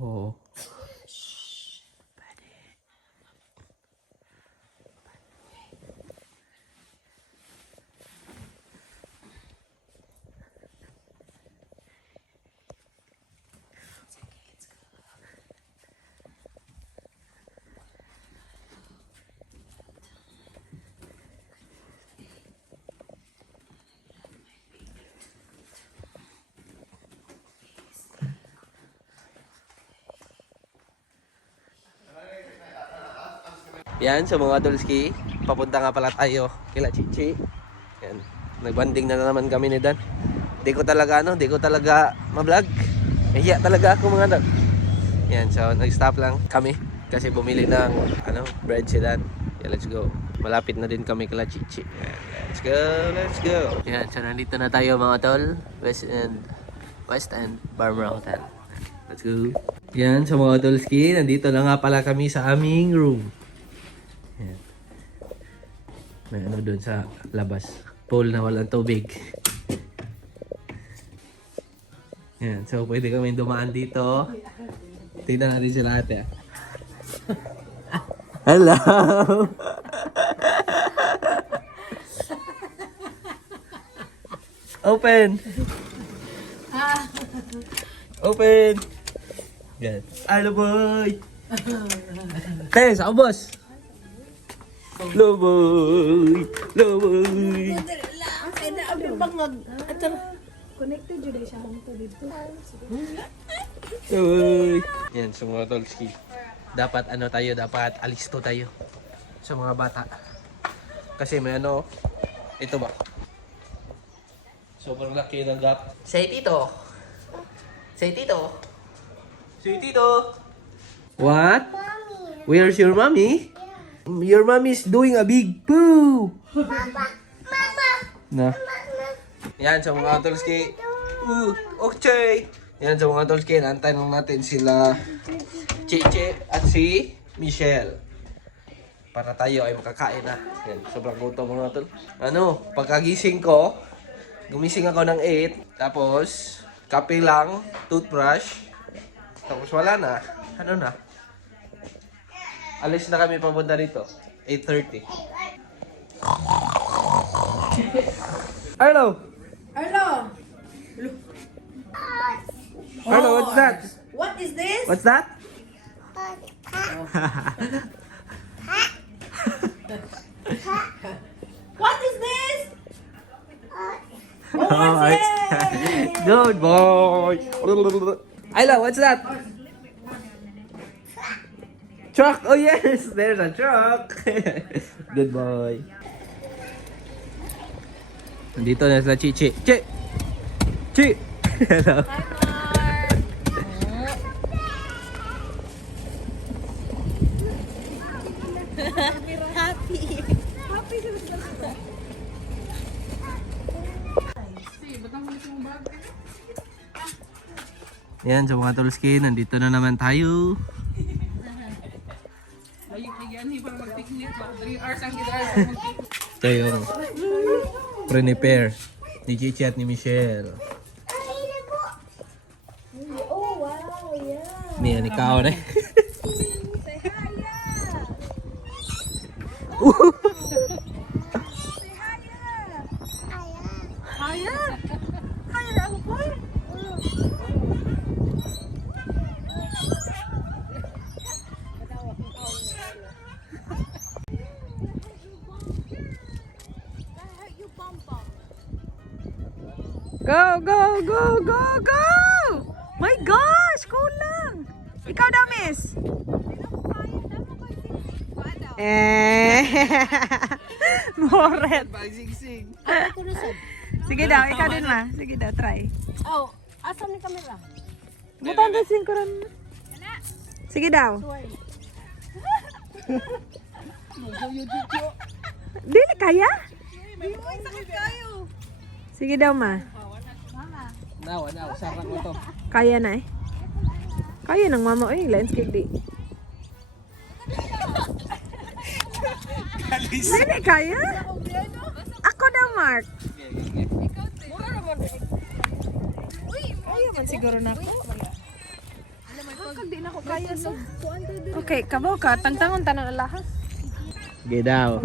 Oo. Yan, sa mga Dolski, papunta nga pala tayo kila Chichi. Yan, nagbanding na naman kami ni Dan. Di ko talaga ma-vlog. Iya talaga ako mga Dan. Yan, so nag-stop lang kami kasi bumili ng bread si Dan. Yeah, let's go. Malapit na din kami kila Chichi. Yan, let's go. Yan, so nandito na tayo mga tol. West End Barbara Hotel. Let's go. Yan, sa mga Dolski, nandito na nga pala kami sa aming room. Yan. May doon sa labas. Pool na walang tubig. Yan. So, pwede kami dumaan dito. Tignan natin sila ate. Hello! Open! Open! Yan. Hello boy! Thanks, ako boss! Loboy! Loboy! Connected yun siya dito. Loboy! Yan, sa mga Dolski. Dapat dapat alisto tayo sa mga bata. Kasi may ito ba? Sobrang laki ng gap. Say tito! Say tito! Say tito! What? Mommy. Where's your mommy? Your mommy is doing a big poo. Mama. Na. Yan sa mga Dolski. Okay. Yan sa mga Dolski, nantayin lang natin sila Chichi at si Michelle. Para tayo ay makakain na. Yan, sobrang gutom mga tol. Pagkagising ko, gumising ako ng 8, tapos kape lang, toothbrush, tapos wala na. Alis na kami papunta dito. 8:30. Hello! Hello! Hello, what's that? What is this? What's that? What is this? Alright. Good boy. Hello, what's that? Truck! Oh yes! There's a truck! Good boy. Nandito na sa Chichi. Chi! Chi! Hello. Happy. Yan, sa mga Dolski, nandito na naman tayo. Ito yung prepare ni Chichi at ni Michelle. Oh, wow, yeah. Niyan, ikaw na. Say hi, yeah. Say hi, yeah. Hiya. Hiya, ako po. Go, go, go, go, go! My gosh, kulang. Ikaw daw, miss. Moret. Sige daw, ikaw din ma. Sige daw, try. Oh, asan ni kamera? Butan ka singkuran. Sige daw. Dili kaya? Uy, sakit kayo. Sige daw ma. Sarap mo to. Kaya na eh. Kaya ng mama eh, landscape di. Dili kaya? Ako daw, Mark. Mura naman. Uy, Kaya man siguro na ako. Hindi na ko kaya so. Okay, kabaw ka. Tangtangon tanan na lahat. Sige daw.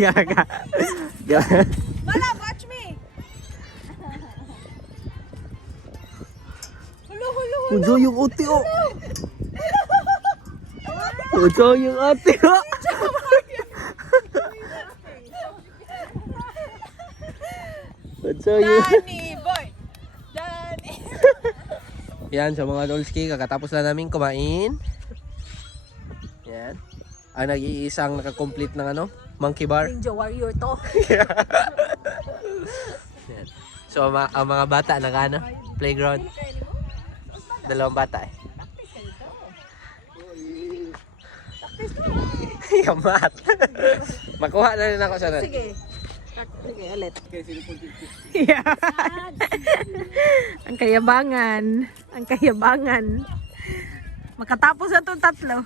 Gaga. Mala, watch me. Ujo yung uti oh. Ujo yung uti oh. Ujo yung. Danny boy. Danny. Yan, sa mga Dolski, kakatapos na namin kumain. Yan. Ang nag-iisang nakakomplete ng ano, monkey bar. Ninja warrior to. Yan. So, ang mga bata naka ano, playground. Dalawang bata eh. Yamat. Makuha na rin ako sa nun. Sige. Sige, ulit. Yeah. Ang kayabangan. Ang kayabangan. Makatapos na itong tatlo.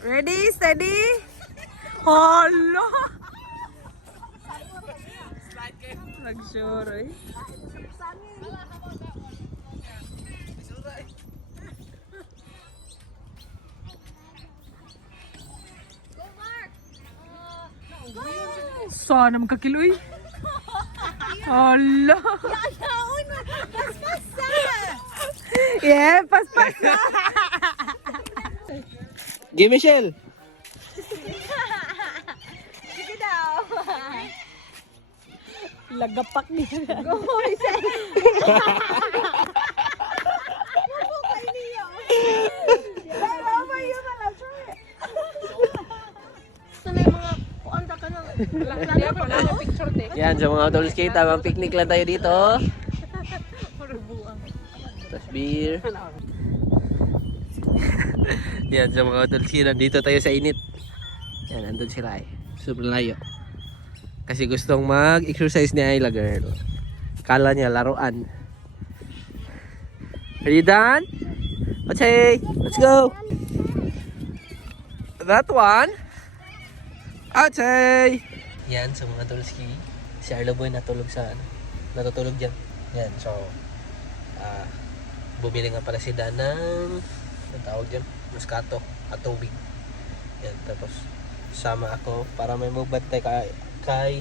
Ready, steady. Hala! Nag-sure eh. Sana makakiloy. Hala! Yeah, paspas na. Give Michelle. Sige daw. Lagapak niya. Go, Michelle. Yan, sa mga Dolski, tamang picnic lang tayo dito. Tapos beer. Yan, sa mga Dolski, nandito tayo sa init. Yan, nandun sila eh. Sobrang layo. Kasi gustong mag-exercise ni Ayla girl. Kala niya laruan. Are you done? Okay, let's go. That one. Okay. Yan, sa mga Dolski. Si Arlo Boy natulog sa ano. Natutulog dyan. Yan, so bumili nga pala si Dan ng ang tawag dyan, muskato at tubig. Yan, tapos sama ako para may magbantay kay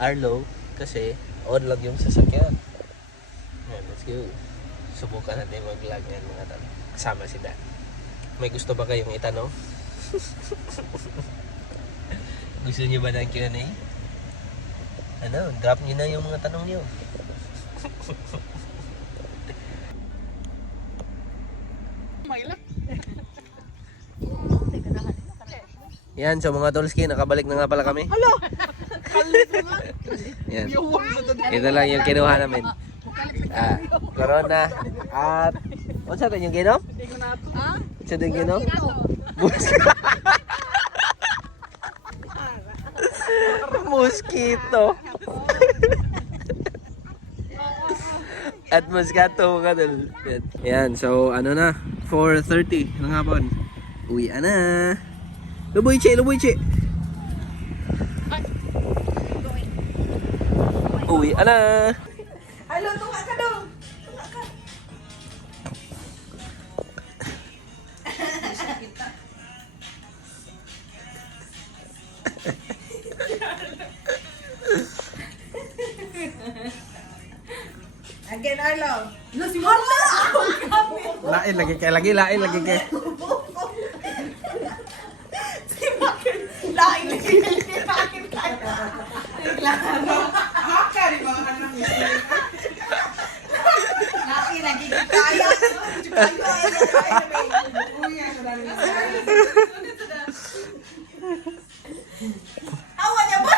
Arlo kasi on lang yung sasakyan. Yan, let's go. Subukan natin mag-vlog yan mga talo. Kasama si Dan. May gusto ba kayong itanong? Gusto niyo ba ng Q&A? Ano, drop niyo na yung mga tanong niyo. Yan, so mga Dolski, nakabalik na nga pala kami. Hello! Yan. Ito lang yung kinuha namin. Corona at... Ano sa yung ginom? Sa yung ginom? Mosquito. At moscato mga tol. Yan, so ano na, 4:30 ng hapon. Uwi na. Lubuiche. Uwi na. Hello, tunga ka daw. Again, Arlo. Lain lagi kay. Lain lagi. Kaya. Awa niya ba?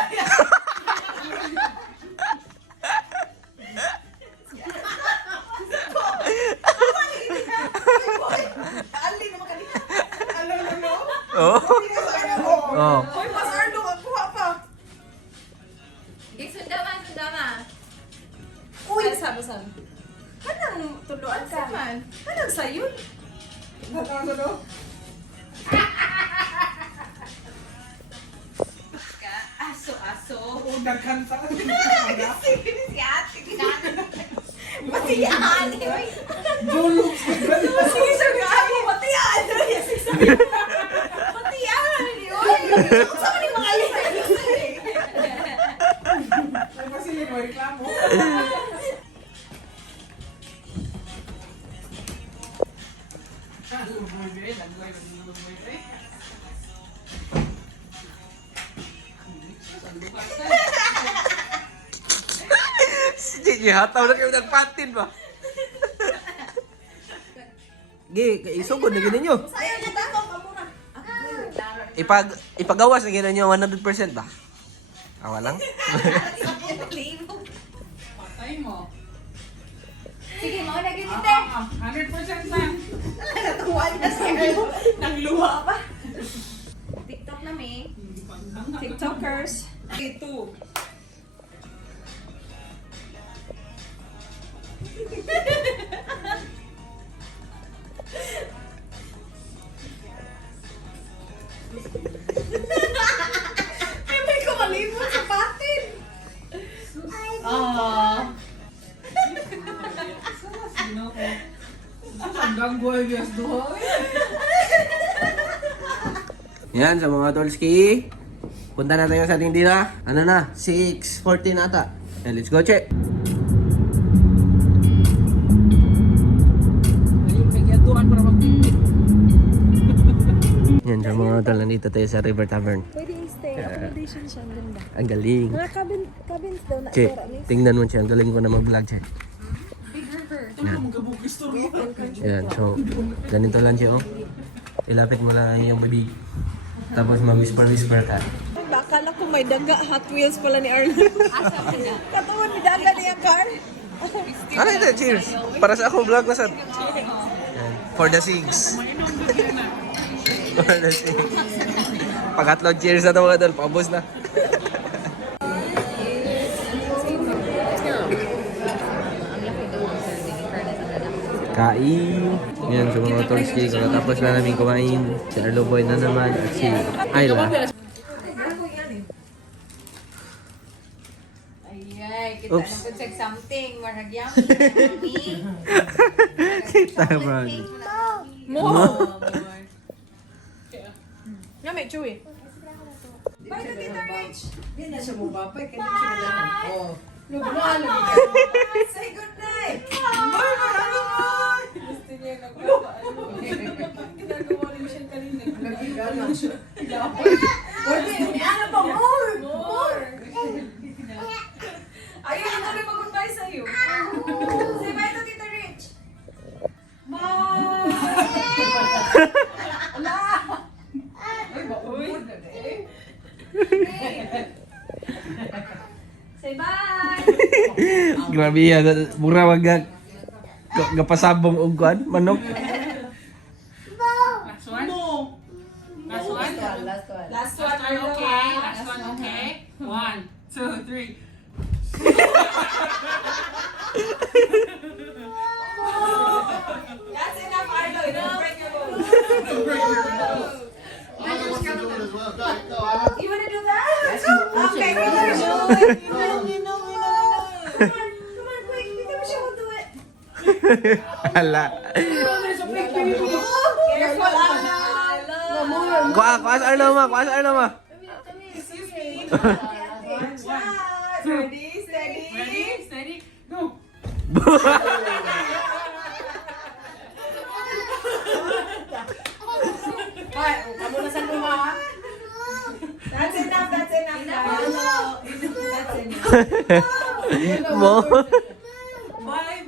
Oh. Oh. Hoy, Mas Arlo, ang kuha pa. Sundama. Uy, sabi. Kanang tuluan ka man. Kanang sayon. Aso. daghan sa Si ate, Matiyaan eh. Julog. Sige, sir, gaano, matiyaan. Matiyaan. Sa mga mga Ay pa sila mo reklamo. Si Gigi, hataw na kayo nagpatin ba? Gi, isugod na gini nyo. Sayo na dako ka muna. Ipagawas na gini nyo 100% ba? Awa lang? Patay mo. Sige, mga na ganito. 100% na. Natuwan na siya. Nangluha pa. TikTok na may. TikTokers. Ito. May ko malimot sa patin. Sino ko? Hanggang buhay biyas duha. Yan, sa mga Tolski. Punta na tayo sa tindina. Ano na? 6:40 na ata. And let's go check. May gatuan para magpipit. Yan, sa mga tol, nandito tayo sa River Tavern. Pwede i-stay. Accommodation siya. Ang ganda. Ang galing. Mga cabins daw na Che, sir. Anis. tingnan mo siya. Ang galing ko na mag-vlog siya. Ito na magkabukis to. Ayan, so, ganito lang siya, oh. Ilapit mo lang yung bibig. Tapos mag-whisper-whisper ka. Akala ko may daga. Hot Wheels pala ni Arnold. Katawan, may daga niya car. Ano ito? Cheers! Para sa ako vlog na sa... Ayan, for the sigs. For the sigs. Pangatlo cheers na ito mga tol. Paubos na. Kain. Yan, sa mga Tolski. Tapos na namin kumain. Si Arlo Boy na naman. At si Ayla. Ay, kita Oops. na po check something. Marag yummy. Kita ba? Nga may chewy. Bye, Tita Rich. Yan na siya mo babay. Kaya siya na oh. Say good night. Bye, ano mo? Gusto niya ginagawa rin siya kanina. Nagigala siya. Ano pa? More. Ayun, ano rin mag-goodbye sa'yo. Say bye to Tita Rich. Bye. Say bye. Grabe yan. Mura wag gapasabong og kuan manok. Last one? Last one? Last one. Last one, okay. Last one, okay. 1, 2, 3. That's enough, Arlo. Don't break your bones. You wanna do that? Okay, we know. Come on, quick. Kita mo siya will do it. Hala. Careful, Arlo. Kuas Arlo ma, kuas Arlo ma. Excuse me. Ready, steady. Ready, steady, go. Alright, kamu na sa luha. That's enough, that's enough. That's enough. Mo. Bye-bye.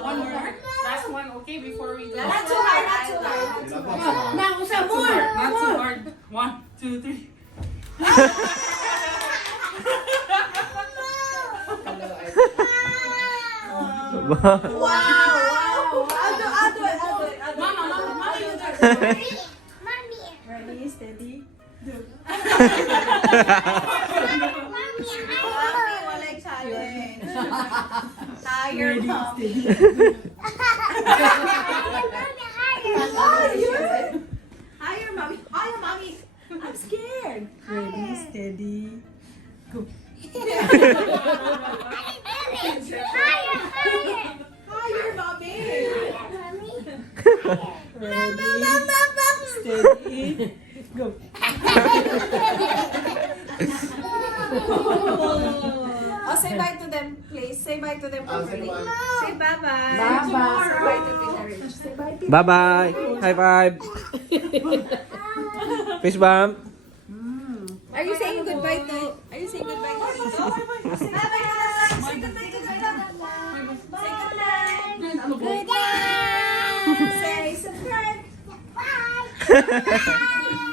One more. Last one, okay, before we go. Not too hard, not too hard. Not too hard. 1, 2, 3. Wow, wow. I'll do it. Mama, you do it. Ready, steady. Wala challenge. Tired, mommy. Higher, mommy. I'm scared. Ready, steady. Steady. Go. Oh, say bye to them, please. Say bye to them properly. Say bye-bye. Bye-bye. Say bye to Tita Rich. Say bye, Tita. Bye-bye. High five. Fist bump. Are you saying goodbye to... Are you saying goodbye to Tito? Say bye-bye to them. Say goodbye to them. Say goodbye. Say subscribe. Bye.